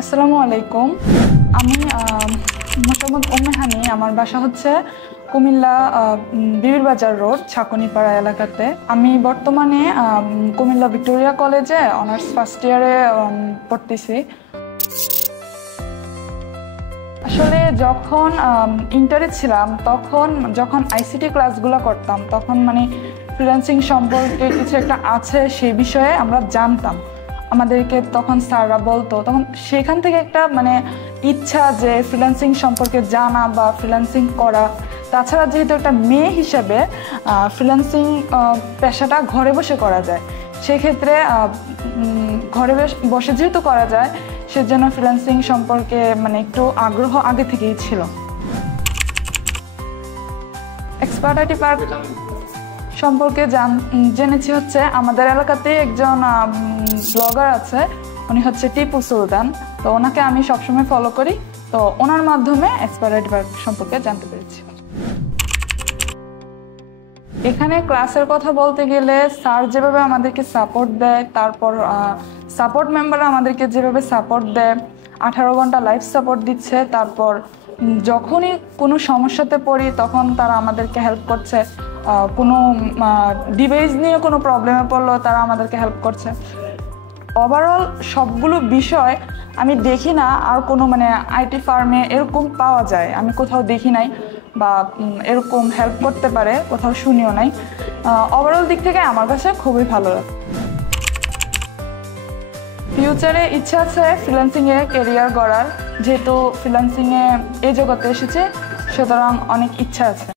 আসসালামু আলাইকুম। আমি মোসাম্মদ উম্মে হানি। আমার বাসা হচ্ছে কুমিল্লা বিবির বাজার রোড ছাকনিপাড়া এলাকাতে। আমি বর্তমানে কুমিল্লা ভিক্টোরিয়া কলেজে অনার্স ফার্স্ট ইয়ারে পড়তেছি। আসলে যখন ইন্টারে ছিলাম তখন যখন আইসিটি ক্লাসগুলো করতাম তখন ফ্রিল্যান্সিং সম্পর্কে কিছু একটা আছে সেই বিষয়ে আমরা জানতাম। আমাদেরকে তখন স্যাররা বলতো, তখন সেখান থেকে একটা ইচ্ছা যে ফ্রিল্যান্সিং সম্পর্কে জানা বা ফ্রিল্যান্সিং করা। তাছাড়া যেহেতু একটা মেয়ে হিসেবে ফ্রিল্যান্সিং পেশাটা ঘরে বসে করা যায়, সেক্ষেত্রে ঘরে বসে যেহেতু করা যায় সেজন্য ফ্রিল্যান্সিং সম্পর্কে একটু আগ্রহ আগে থেকেই ছিল। এক্সপার্ট আইটি পার্ক সম্পর্কে জেনেছি হচ্ছে আমাদের এলাকাতে একজন ব্লগার আছে, উনি হচ্ছে টিপু সুলতান। তো ওনাকে আমি সবসময় ফলো করি, তো ওনার মাধ্যমে এক্সপার্ট আইটি পার্ক সম্পর্কে জানতে পেরেছি। এখানে ক্লাসের কথা বলতে গেলে স্যার যেভাবে আমাদেরকে সাপোর্ট দেয়, তারপর সাপোর্ট মেম্বাররা আমাদেরকে যেভাবে সাপোর্ট দেয়, 18 ঘন্টা লাইভ সাপোর্ট দিচ্ছে। তারপর যখনই কোনো সমস্যাতে পড়ি তখন তারা আমাদেরকে হেল্প করছে। কোনো ডিভাইস নিয়ে কোনো প্রবলেমে পড়লো তারা আমাদেরকে হেল্প করছে। ওভারঅল সবগুলো বিষয় আমি দেখি না আর কোনো আইটি ফার্মে এরকম পাওয়া যায়, আমি কোথাও দেখি নাই বা এরকম হেল্প করতে পারে কোথাও শুনিও নাই। ওভারঅল দিক থেকে আমার কাছে খুবই ভালো লাগে। ফিউচারে ইচ্ছা আছে ফ্রিল্যান্সিংয়ে ক্যারিয়ার গড়ার, যেহেতু ফ্রিল্যান্সিংয়ে এই জগতে এসেছে সুতরাং অনেক ইচ্ছা আছে।